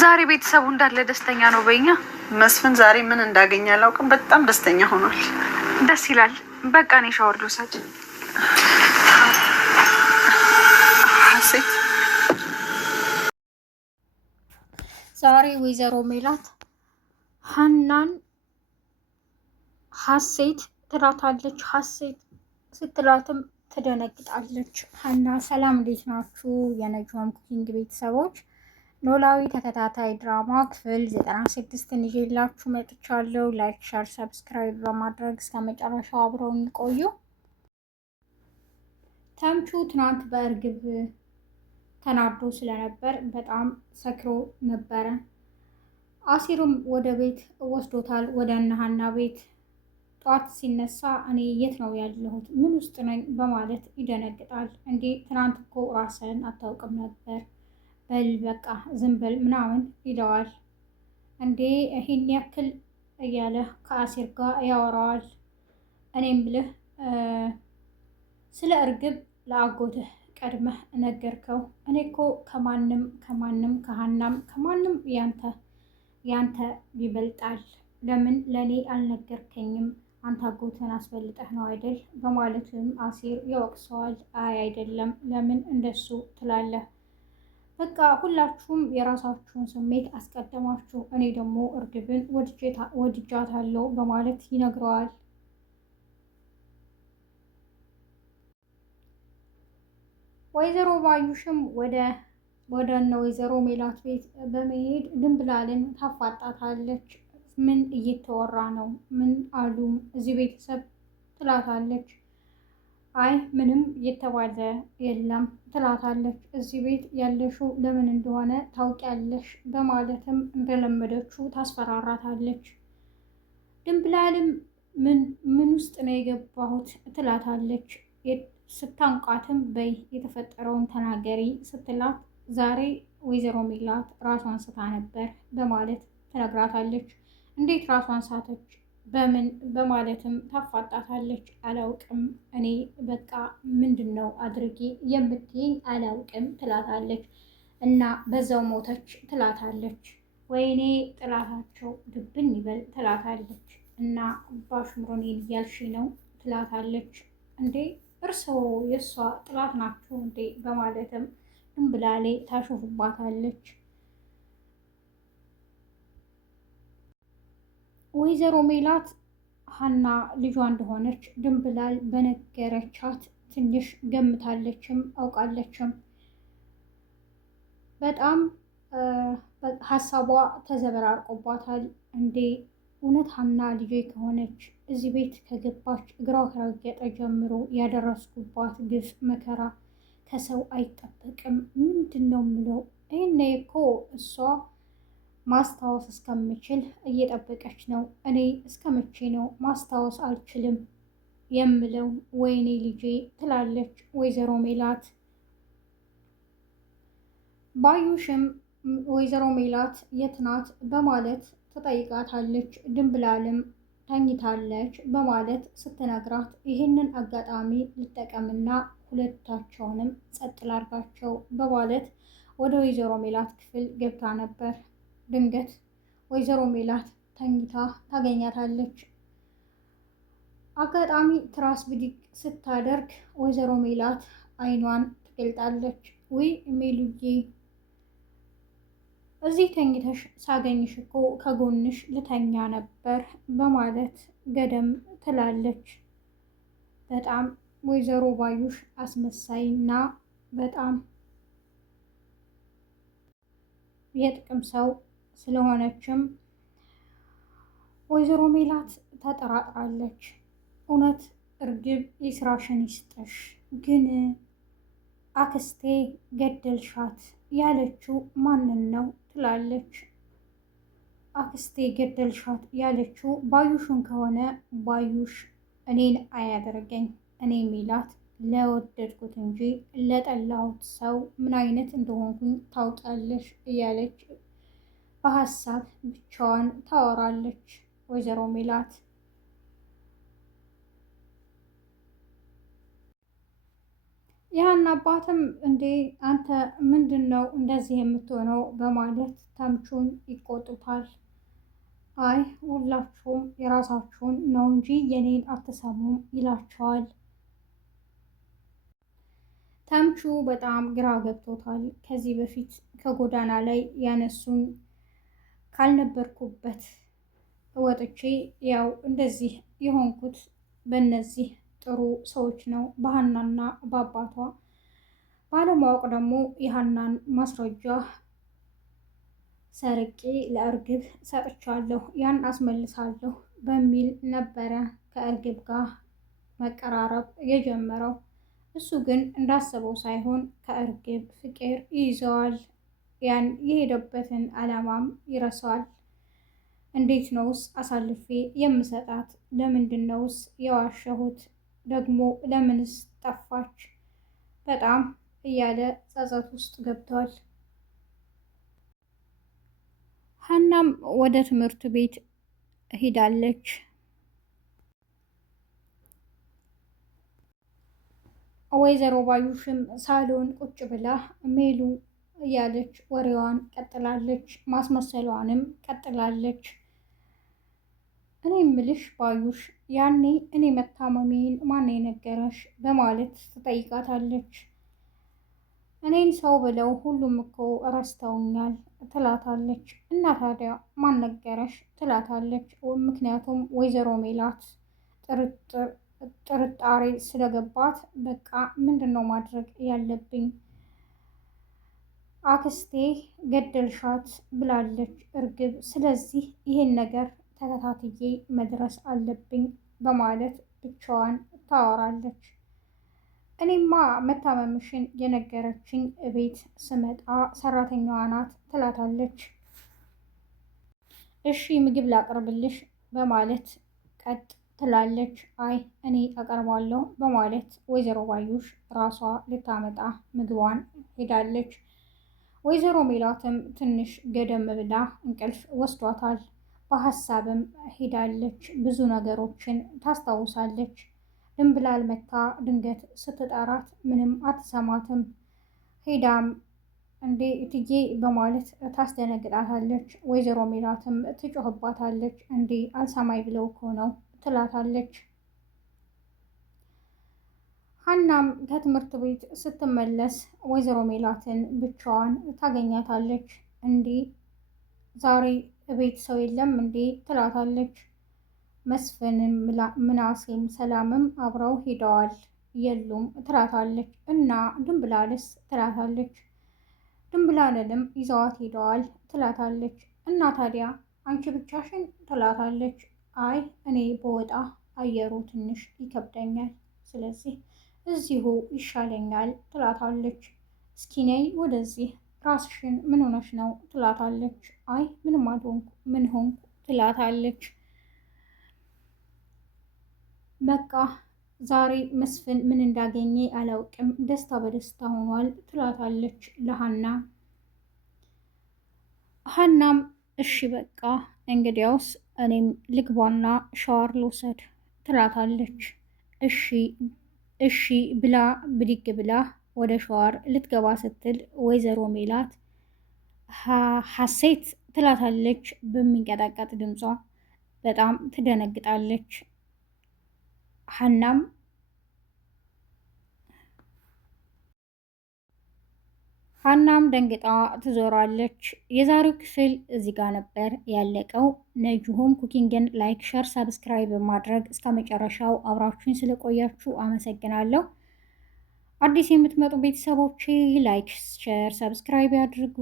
ዛሬ ቤተሰቡ እንዳለ ደስተኛ ነው በእኛ። መስፍን ዛሬ ምን እንዳገኘ አላውቅም፣ በጣም ደስተኛ ሆኗል። ደስ ይላል። በቃ እኔ ሻወር ልውሰድ። ሀሴት ዛሬ ወይዘሮ ሜላት ሀናን ሀሴት ትላታለች። ሀሴት ስትላትም ትደነግጣለች። ሀና ሰላም፣ እንዴት ናችሁ? የነጅም ኩኪንግ ቤተሰቦች ኖላዊ ተከታታይ ድራማ ክፍል 96ን ይዤላችሁ መጥቻለሁ። ላይክ፣ ሸር፣ ሰብስክራይብ በማድረግ እስከ መጨረሻው አብረውን ቆዩ። ተምቹ ትናንት በእርግብ ተናዶ ስለነበር በጣም ሰክሮ ነበረ። አሲሩም ወደ ቤት ወስዶታል፣ ወደ እነ ሀና ቤት። ጧት ሲነሳ እኔ የት ነው ያለሁት? ምን ውስጥ ነኝ? በማለት ይደነግጣል። እንዴ ትናንት እኮ ራስን አታውቅም ነበር፣ በል በቃ ዝም በል ምናምን ይለዋል። እንዴ ይህን ያክል እያለ ከአሲር ጋር ያወራዋል። እኔም ብልህ ስለ እርግብ ለአጎትህ ቀድመህ ነገርከው? እኔ እኮ ከማንም ከሀናም ከማንም ያንተ ይበልጣል። ለምን ለእኔ አልነገርከኝም? አንተ አጎትህን አስበልጠህ ነው አይደል? በማለትም አሲር ይወቅሰዋል። አይ አይደለም፣ ለምን እንደሱ ትላለህ? በቃ ሁላችሁም የራሳችሁን ስሜት አስቀደማችሁ፣ እኔ ደግሞ እርግብን ወድጃታለሁ በማለት ይነግረዋል። ወይዘሮ ባዩሽም ወደ እነ ወይዘሮ ሜላት ቤት በመሄድ ድንብላልን ታፋጣታለች። ምን እየተወራ ነው? ምን አሉ እዚህ ቤተሰብ ትላታለች። አይ ምንም እየተባለ የለም ትላታለች። እዚህ ቤት ያለሽው ለምን እንደሆነ ታውቂያለሽ በማለትም እንደለመደችው ታስፈራራታለች። ድንብላልም ምን ውስጥ ነው የገባሁት ትላታለች። ስታንቋትም በይ የተፈጠረውን ተናገሪ ስትላት ዛሬ ወይዘሮ ሜላት ራሷን ስታ ነበር በማለት ትነግራታለች። እንዴት ራሷን ሳተች? በምን በማለትም ታፋጣታለች። አላውቅም እኔ በቃ ምንድን ነው አድርጌ የምትይኝ አላውቅም ትላታለች። እና በዛው ሞተች ትላታለች። ወይኔ ጥላታቸው ድብን ይበል ትላታለች። እና ባሽሙሮኔን እያልሽ ነው ትላታለች። እንዴ እርስዎ የእሷ ጥላት ናቸው እንዴ? በማለትም ድንብላሌ ታሾፍባታለች። ወይዘሮ ሜላት ሀና ልጇ እንደሆነች ድንብላል በነገረቻት ትንሽ ገምታለችም አውቃለችም። በጣም ሀሳቧ ተዘበራርቆባታል። እንዴ እውነት ሀና ልጄ ከሆነች እዚህ ቤት ከገባች እግሯ ከረገጠ ጀምሮ ያደረስኩባት ግፍ መከራ ከሰው አይጠበቅም። ምንድን ነው ምለው? ይህኔ እኮ እሷ ማስታወስ እስከምችል እየጠበቀች ነው። እኔ እስከ መቼ ነው ማስታወስ አልችልም የምለው? ወይኔ ልጄ ትላለች ወይዘሮ ሜላት። ባዩሽም ወይዘሮ ሜላት የት ናት በማለት ትጠይቃታለች። ድንብላልም ተኝታለች በማለት ስትነግራት ይህንን አጋጣሚ ልጠቀምና ሁለታቸውንም ጸጥ ላርጋቸው በማለት ወደ ወይዘሮ ሜላት ክፍል ገብታ ነበር። ድንገት ወይዘሮ ሜላት ተኝታ ታገኛታለች። አጋጣሚ ትራስ ብድግ ስታደርግ ወይዘሮ ሜላት አይኗን ትገልጣለች። ውይ ሜሉዬ እዚህ ተኝተሽ ሳገኝሽ እኮ ከጎንሽ ልተኛ ነበር በማለት ገደም ትላለች። በጣም ወይዘሮ ባዩሽ አስመሳይና በጣም የጥቅም ሰው ስለሆነችም ወይዘሮ ሜላት ተጠራጥራለች። እውነት እርግብ የስራሽን ይስጠሽ፣ ግን አክስቴ ገደልሻት ያለችው ማንን ነው ትላለች። አክስቴ ገደልሻት ያለችው ባዩሽን ከሆነ ባዩሽ እኔን አያደርገኝ። እኔ ሜላት ለወደድኩት እንጂ ለጠላሁት ሰው ምን አይነት እንደሆንኩኝ ታውቂያለሽ እያለች በሀሳብ ብቻዋን ታወራለች ወይዘሮ ሜላት። ያን አባትም እንዴ አንተ ምንድን ነው እንደዚህ የምትሆነው በማለት ተምቹን ይቆጡታል። አይ ሁላችሁም የራሳችሁን ነው እንጂ የኔን አትሰሙም ይላቸዋል። ተምቹ በጣም ግራ ገብቶታል። ከዚህ በፊት ከጎዳና ላይ ያነሱኝ ካልነበርኩበት ወጥቼ ያው እንደዚህ የሆንኩት በእነዚህ ጥሩ ሰዎች ነው በሀናና በአባቷ ባለማወቅ ደግሞ የሀናን ማስረጃ ሰርቄ ለእርግብ ሰጥቻለሁ፣ ያን አስመልሳለሁ በሚል ነበረ ከእርግብ ጋር መቀራረብ የጀመረው። እሱ ግን እንዳሰበው ሳይሆን ከእርግብ ፍቅር ይይዘዋል። ያን የሄደበትን ዓላማም ይረሳዋል። እንዴት ነውስ አሳልፌ የምሰጣት? ለምንድን ነውስ የዋሸሁት? ደግሞ ለምንስ ጠፋች? በጣም እያለ ጸጸት ውስጥ ገብቷል። ሀናም ወደ ትምህርት ቤት ሄዳለች። ወይዘሮ ባዩሽም ሳሎን ቁጭ ብላ ሜሉ እያለች ወሬዋን ቀጥላለች። ማስመሰሏንም ቀጥላለች። እኔ ምልሽ ባዩሽ ያኔ እኔ መታመሜን ማን የነገረሽ? በማለት ትጠይቃታለች። እኔን ሰው ብለው ሁሉም እኮ ረስተውኛል ትላታለች። እና ታዲያ ማን ነገረሽ? ትላታለች። ምክንያቱም ወይዘሮ ሜላት ጥርጣሬ ስለገባት በቃ ምንድን ነው ማድረግ ያለብኝ? አክስቴ ገደልሻት ብላለች እርግብ። ስለዚህ ይህን ነገር ተከታትዬ መድረስ አለብኝ በማለት ብቻዋን ታወራለች። እኔማ መታመምሽን የነገረችኝ እቤት ስመጣ ሰራተኛዋ ናት ትላታለች። እሺ ምግብ ላቅርብልሽ በማለት ቀጥ ትላለች። አይ እኔ አቀርባለሁ በማለት ወይዘሮ ባዩሽ ራሷ ልታመጣ ምግቧን ሄዳለች። ወይዘሮ ሜላትም ትንሽ ገደም ብላ እንቅልፍ ወስዷታል። በሀሳብም ሄዳለች። ብዙ ነገሮችን ታስታውሳለች። ድንብላል መታ ድንገት ስትጠራት ምንም አትሰማትም። ሄዳም እንዴ እትዬ በማለት ታስደነግጣታለች። ወይዘሮ ሜላትም ትጮህባታለች። እንዴ አልሰማይ ብለው እኮ ነው ትላታለች። ሀናም ከትምህርት ቤት ስትመለስ ወይዘሮ ሜላትን ብቻዋን ታገኛታለች። እንዴ ዛሬ ቤት ሰው የለም እንዴ ትላታለች። መስፍንም ምናሴም ሰላምም አብረው ሄደዋል የሉም ትላታለች። እና ድንብላልስ ትላታለች። ድንብላልንም ይዘዋት ሄደዋል ትላታለች። እና ታዲያ አንቺ ብቻሽን ትላታለች። አይ እኔ በወጣ አየሩ ትንሽ ይከብደኛል፣ ስለዚህ እዚሁ ይሻለኛል ትላታለች። እስኪ ነይ ወደዚህ፣ ራስሽን ምን ሆነሽ ነው ትላታለች። አይ ምንም አልሆንኩ፣ ምን ሆንኩ ትላታለች። በቃ ዛሬ መስፍን ምን እንዳገኘ አላውቅም፣ ደስታ በደስታ ሆኗል ትላታለች ለሀና። ሀናም እሺ በቃ እንግዲያውስ እኔም ልግባና ሻወር ልውሰድ ትላታለች። እሺ ብላ ብድግ ብላ ወደ ሻወር ልትገባ ስትል ወይዘሮ ሜላት ሀሴት ትላታለች በሚንቀጠቀጥ ድምጿ። በጣም ትደነግጣለች። ሀናም ደንግጣ ትዞራለች። የዛሬው ክፍል እዚህ ጋር ነበር ያለቀው። ነጅሆም ኩኪንግን ላይክ፣ ሸር፣ ሰብስክራይብ በማድረግ እስከ መጨረሻው አብራችሁኝ ስለቆያችሁ አመሰግናለሁ። አዲስ የምትመጡ ቤተሰቦቼ ላይክ፣ ሸር፣ ሰብስክራይብ ያድርጉ።